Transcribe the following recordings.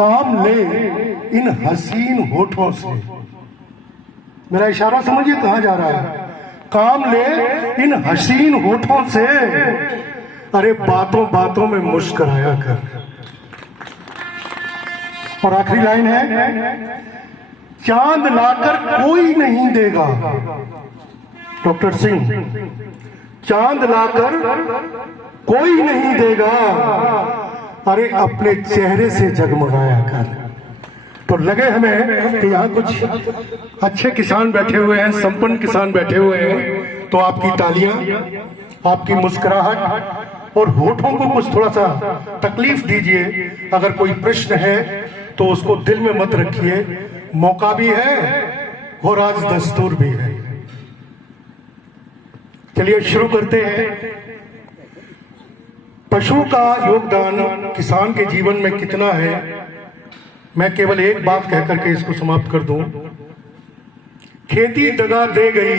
काम ले इन हसीन होठों से। मेरा इशारा समझिए कहां जा रहा है। काम ले इन हसीन होठों से, अरे बातों बातों में मुस्कुराया कर। और आखिरी लाइन है, चांद लाकर कोई नहीं देगा। डॉक्टर सिंह, चांद लाकर कोई नहीं देगा, अरे अपने चेहरे से जगमगाया कर। तो लगे हमें कि यहाँ कुछ अच्छे किसान बैठे हुए हैं, संपन्न किसान बैठे हुए हैं, तो आपकी तालियां, आपकी मुस्कुराहट और होठों को कुछ थोड़ा सा तकलीफ दीजिए। अगर कोई प्रश्न है तो उसको दिल में मत रखिए, मौका भी है और आज दस्तूर भी है। चलिए शुरू करते हैं। पशु का योगदान किसान के जीवन में कितना है, मैं केवल एक बात कह करके इसको समाप्त कर दूं। खेती दगा दे गई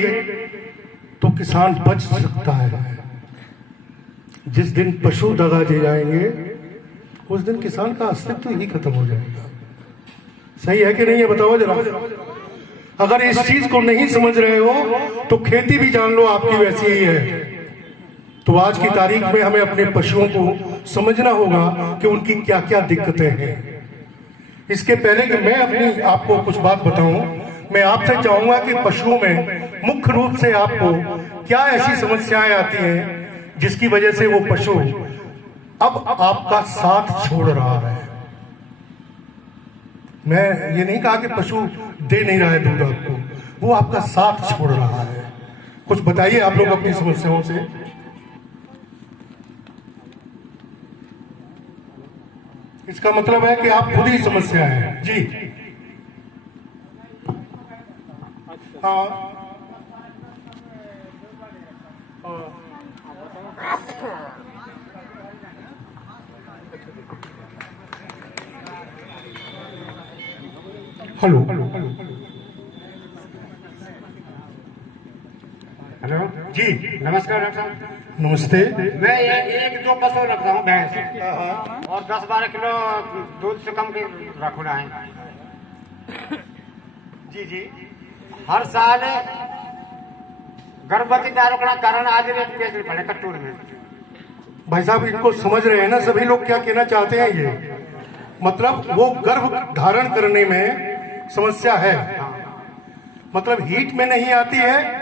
तो किसान बच सकता है। जिस दिन पशु दगा दे जाएंगे उस दिन किसान का अस्तित्व ही खत्म हो जाएगा। सही है कि नहीं है, बताओ जरा। अगर इस चीज को नहीं समझ रहे हो तो खेती भी जान लो आपकी वैसी ही है। तो आज की तारीख में हमें अपने पशुओं को समझना होगा कि उनकी क्या क्या दिक्कतें हैं। इसके पहले कि मैं अपनी आपको कुछ बात बताऊं, मैं आपसे चाहूंगा कि पशुओं में मुख्य रूप से आपको क्या ऐसी समस्याएं आती हैं जिसकी वजह से वो पशु अब आपका साथ छोड़ रहा है। मैं ये नहीं कहा कि पशु दे नहीं रहा है दूध आपको, वो आपका साथ छोड़ रहा है। कुछ बताइए आप लोग अपनी समस्याओं से। इसका मतलब है कि आप खुद ही समस्या है। जी हाँ, हेलो हेलो जी, नमस्कार डॉक्टर साहब। नमस्ते। मैं एक दो पशु रखता हूँ, भैंस, और 10-12 किलो दूध से कम के रखना है। जी जी, हर साल गर्भवती दारू का कारण आज रेट बेचनी पड़े कट्टूर में। भाई साहब इनको समझ रहे हैं ना सभी लोग क्या कहना चाहते हैं। ये मतलब वो गर्भ धारण करने में समस्या है, मतलब हीट में नहीं आती है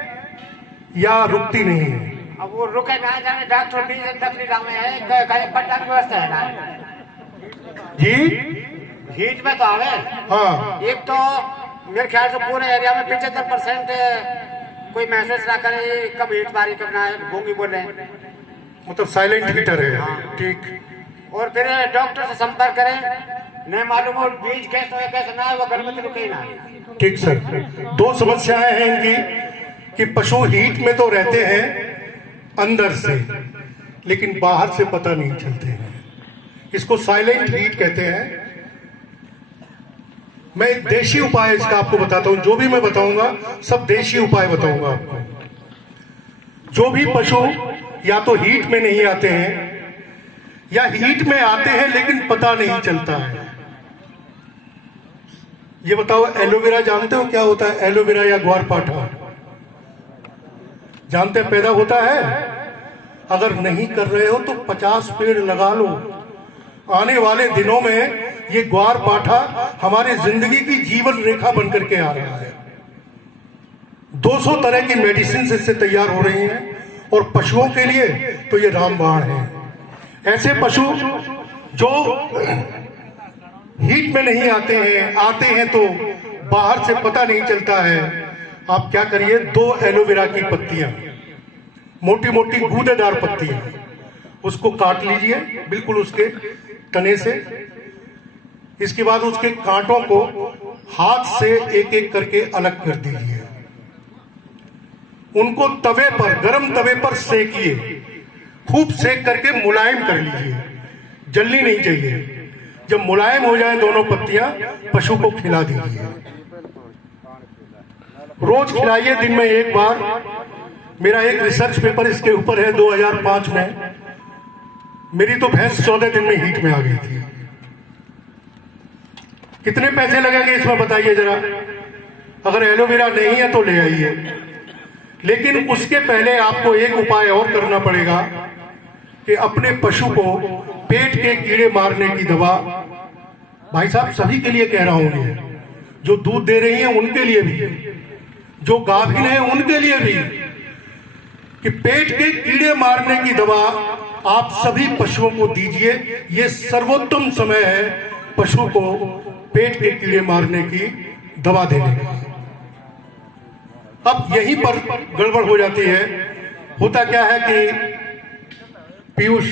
या रुकती नहीं है। अब वो रुके ना जाने, डॉक्टर भी तकलीफ में है, कहीं पट्टा की व्यवस्था है ना जी। हीट में तो आवे। हाँ, एक तो मेरे ख्याल से पूरे एरिया में 75% कोई महसूस ना करे कब हीट मारी कब ना गूंगी बोले, मतलब साइलेंट हीटर है। ठीक। और फिर डॉक्टर से संपर्क करें, नहीं मालूम हो बीज कैसे है कैसे ना है, वो गर्भवती रुके ही ना। ठीक सर, दो समस्याएं हैं इनकी कि पशु हीट में तो रहते हैं अंदर से, लेकिन बाहर से पता नहीं चलते हैं। इसको साइलेंट हीट कहते हैं। मैं एक देशी उपाय इसका आपको बताता हूं। जो भी मैं बताऊंगा सब देशी उपाय बताऊंगा आपको। जो भी पशु या तो हीट में नहीं आते हैं या हीट में आते हैं लेकिन पता नहीं चलता है। ये बताओ, एलोवेरा जानते हो क्या होता है? एलोवेरा या ग्वारपाठा जानते हैं पैदा होता है? अगर नहीं कर रहे हो तो 50 पेड़ लगा लो। आने वाले दिनों में ये ग्वारपाठा हमारे जिंदगी की जीवन रेखा बनकर के आ रहा है। 200 तरह की मेडिसिन इससे तैयार हो रही हैं और पशुओं के लिए तो ये रामबाण है। ऐसे पशु जो हीट में नहीं आते हैं तो बाहर से पता नहीं चलता है। आप क्या करिए, 2 एलोवेरा की पत्तियां, मोटी मोटी गूदेदार पत्तियां, उसको काट लीजिए बिल्कुल उसके तने से। इसके बाद उसके कांटों को हाथ से एक एक करके अलग कर दीजिए। उनको तवे पर, गरम तवे पर सेकिए, खूब सेक करके मुलायम कर लीजिए, जलनी नहीं चाहिए। जब मुलायम हो जाए दोनों पत्तियां, पशु को खिला दीजिए। रोज खिलाइए, दिन में एक बार। मेरा एक रिसर्च पेपर इसके ऊपर है 2005 में। मेरी तो भैंस 14 दिन में हीट में आ गई थी। कितने पैसे लगेंगे इसमें बताइए जरा। अगर एलोवेरा नहीं है तो ले आइए, लेकिन उसके पहले आपको एक उपाय और करना पड़ेगा कि अपने पशु को पेट के कीड़े मारने की दवा, भाई साहब सभी के लिए कह रहा हूं, ये जो दूध दे रही हैं उनके लिए भी, जो गाभिन है उनके लिए भी, कि पेट के कीड़े मारने की दवा आप सभी पशुओं को दीजिए। ये सर्वोत्तम समय है पशु को पेट के कीड़े मारने की दवा देने का। अब यहीं पर गड़बड़ हो जाती है। होता क्या है कि पीयूष,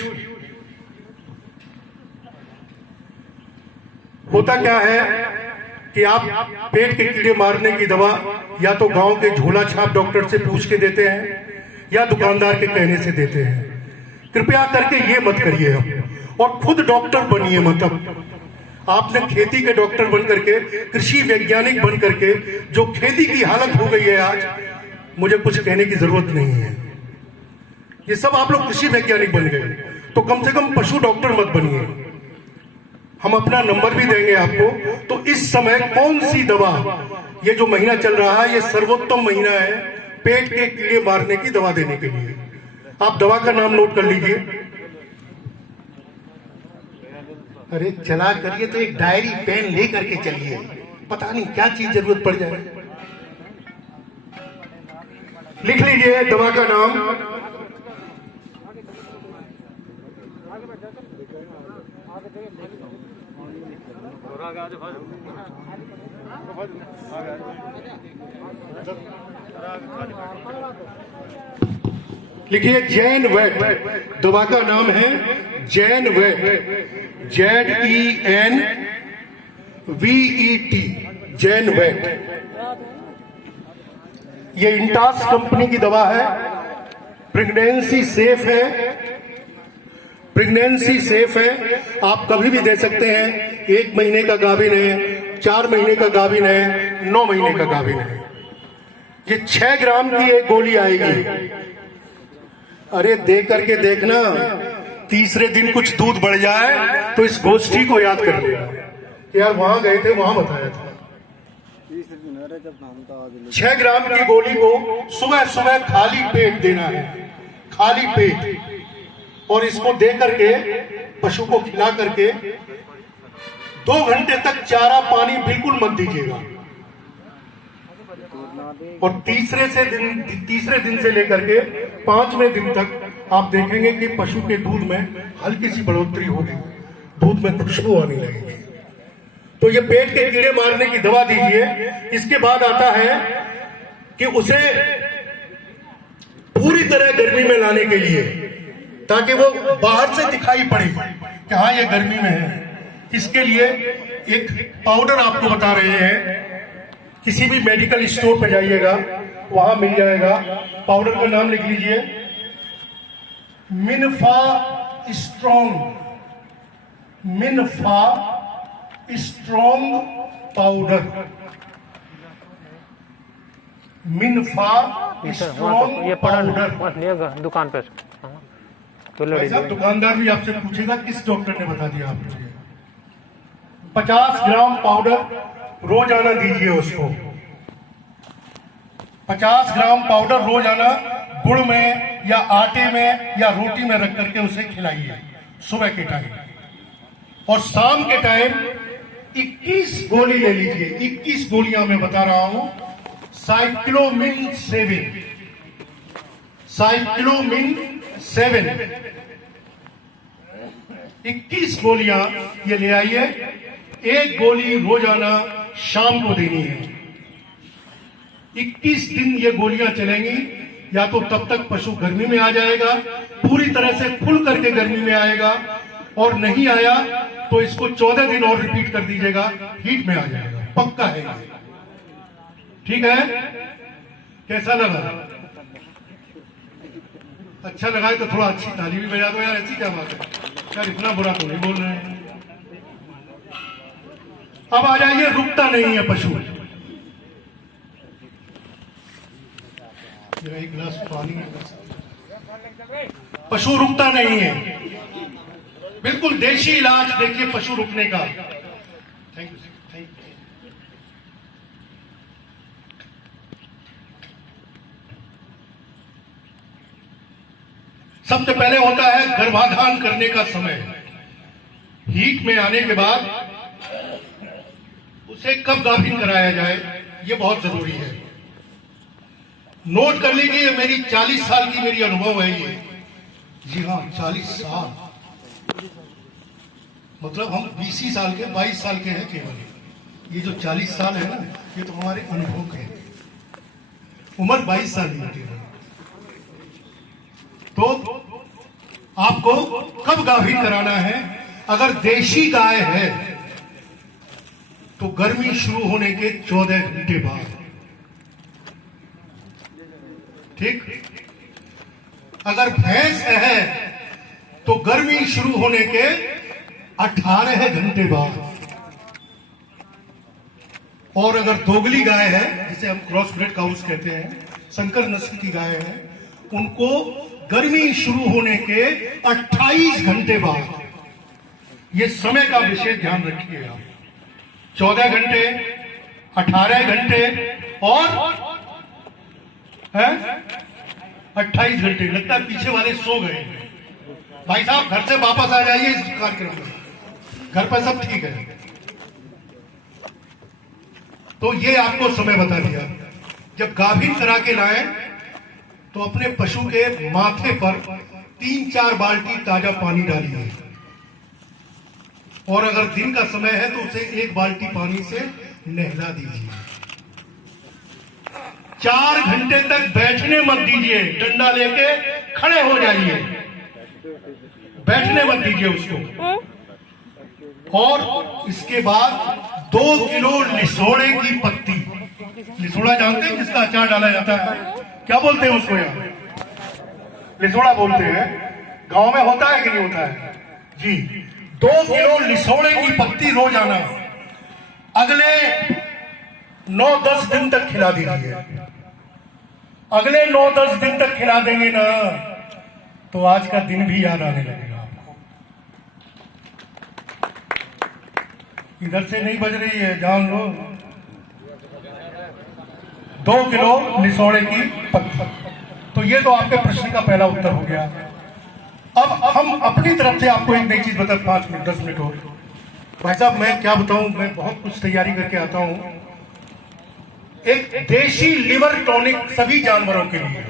होता क्या है कि आप पेट के कीड़े मारने की दवा या तो गांव के झोला छाप डॉक्टर से पूछ के देते हैं या दुकानदार के कहने से देते हैं। कृपया करके ये मत करिए अब, और खुद डॉक्टर बनिए मत। अब आपने खेती के डॉक्टर बन करके, कृषि वैज्ञानिक बन करके, जो खेती की हालत हो गई है आज, मुझे कुछ कहने की जरूरत नहीं है। ये सब आप लोग कृषि वैज्ञानिक बन गए, तो कम से कम पशु डॉक्टर मत बनिए। हम अपना नंबर भी देंगे आपको। तो इस समय कौन सी दवा, ये जो महीना चल रहा है ये सर्वोत्तम महीना है पेट के कीड़े मारने की दवा देने के लिए। आप दवा का नाम नोट कर लीजिए। अरे चला करिए तो एक डायरी पेन ले करके चलिए, पता नहीं क्या चीज जरूरत पड़ जाए। लिख लीजिए दवा का नाम। लिखिए जैन वेट। दवा का नाम है Zenvet, ZENVET, Zenvet. ये इंटास कंपनी की दवा है। प्रेगनेंसी सेफ है, प्रेगनेंसी सेफ है। आप कभी भी दे सकते हैं। 1 महीने का गाभिन है, 4 महीने का गाभिन है, 9 महीने का गाभिन है। ये 6 ग्राम की एक गोली आएगी। अरे दे करके देखना, तीसरे दिन कुछ दूध बढ़ जाए तो इस गोष्ठी को याद कर लेना, यार वहां गए थे वहां बताया था। 6 ग्राम की गोली को सुबह सुबह खाली पेट देना है, खाली पेट। और इसको दे करके पशु को खिला करके 2 घंटे तक चारा पानी बिल्कुल मत दीजिएगा। और तीसरे दिन से लेकर के 5वें दिन तक आप देखेंगे कि पशु के दूध में हल्की सी बढ़ोतरी होगी, दूध में खुशबू आने लगेगी। तो ये पेट के कीड़े मारने की दवा दीजिए। इसके बाद आता है कि उसे पूरी तरह गर्मी में लाने के लिए, ताकि वो बाहर से दिखाई पड़े कि हाँ ये गर्मी में है। इसके लिए एक पाउडर आपको बता रहे हैं, किसी भी मेडिकल स्टोर पे जाइएगा वहां मिल जाएगा। पाउडर का नाम लिख लीजिए, Minfa strong, Minfa strong powder, Minfa strong powder. दुकान पर दुकानदार भी आपसे पूछेगा किस डॉक्टर ने बता दिया आपको। 50 ग्राम पाउडर रोजाना दीजिए उसको। 50 ग्राम पाउडर रोजाना गुड़ में या आटे में या रोटी में रख करके उसे खिलाइए सुबह के टाइम। और शाम के टाइम 21 गोली ले लीजिए। 21 गोलियां मैं बता रहा हूं। साइक्लोमिन 7, साइक्लोमिन 7, 21 गोलियां ये ले आइए। 1 गोली रोजाना शाम को देनी है। 21 दिन ये गोलियां चलेंगी। या तो तब तक पशु गर्मी में आ जाएगा, पूरी तरह से खुल करके गर्मी में आएगा, और नहीं आया तो इसको 14 दिन और रिपीट कर दीजिएगा, हीट में आ जाएगा, पक्का है। ठीक है, कैसा लगा? अच्छा लगा है तो थोड़ा अच्छी ताली भी बजा दो यार। ऐसी क्या बात है यार, इतना बुरा तो नहीं बोल रहे हैं। अब आ जाइए, रुकता नहीं है पशु। एक गिलास पानी, पशु रुकता नहीं है। बिल्कुल देशी इलाज देखिए पशु रुकने का। Thank you sir, thank you. सबसे पहले होता है गर्भाधान करने का समय। हीट में आने के बाद उसे कब गाभिन कराया जाए, ये बहुत जरूरी है। नोट कर लीजिए, ये मेरी 40 साल की मेरी अनुभव है ये। जी हाँ, 40 साल, मतलब हम 20 साल के 22 साल के हैं केवल। ये जो 40 साल है ना, ये तो हमारे अनुभव के हैं। उम्र 22 साल ही होती है। तो आपको कब गाभिन कराना है? अगर देशी गाय है तो गर्मी शुरू होने के 14 घंटे बाद, ठीक। अगर भैंस है तो गर्मी शुरू होने के 18 घंटे बाद, और अगर दोगली गाय है, जिसे हम क्रॉस ब्रेड काउस कहते हैं, संकर नस्ल की गाय है, उनको गर्मी शुरू होने के 28 घंटे बाद, ये समय का विशेष ध्यान रखिए आप। 14 घंटे, 18 घंटे और 28 घंटे। लगता है पीछे वाले सो गए। भाई साहब घर से वापस आ जाइए इस कार्यक्रम में, घर पर सब ठीक है। तो ये आपको समय बता दिया। जब गाभिन करा के लाए तो अपने पशु के माथे पर 3-4 बाल्टी ताजा पानी डालिए, और अगर दिन का समय है तो उसे 1 बाल्टी पानी से नहला दीजिए। 4 घंटे तक बैठने मत दीजिए, डंडा लेके खड़े हो जाइए, बैठने मत दीजिए उसको। और इसके बाद 2 किलो लिसोड़े की पत्ती, लिसोड़ा जानते हैं जिसका अचार डाला जाता है, क्या बोलते हैं उसको? यहाँ लिसोड़ा बोलते हैं। गांव में होता है कि नहीं होता है जी? 2 किलो लिसोड़े की पत्ती रोजाना अगले 9-10 दिन तक खिला दीजिए। अगले 9-10 दिन तक खिला देंगे ना, तो आज का दिन भी याद आने लगेगा आपको। इधर से नहीं बज रही है, जान लो। 2 किलो लिसोड़े की पत्ती। तो ये तो आपके प्रश्न का पहला उत्तर हो गया। अब हम अपनी तरफ से आपको एक नई चीज बता, 5 मिनट 10 मिनट हो। भाई साहब मैं क्या बताऊं, मैं बहुत कुछ तैयारी करके आता हूं। एक देशी लिवर टॉनिक सभी जानवरों के लिए,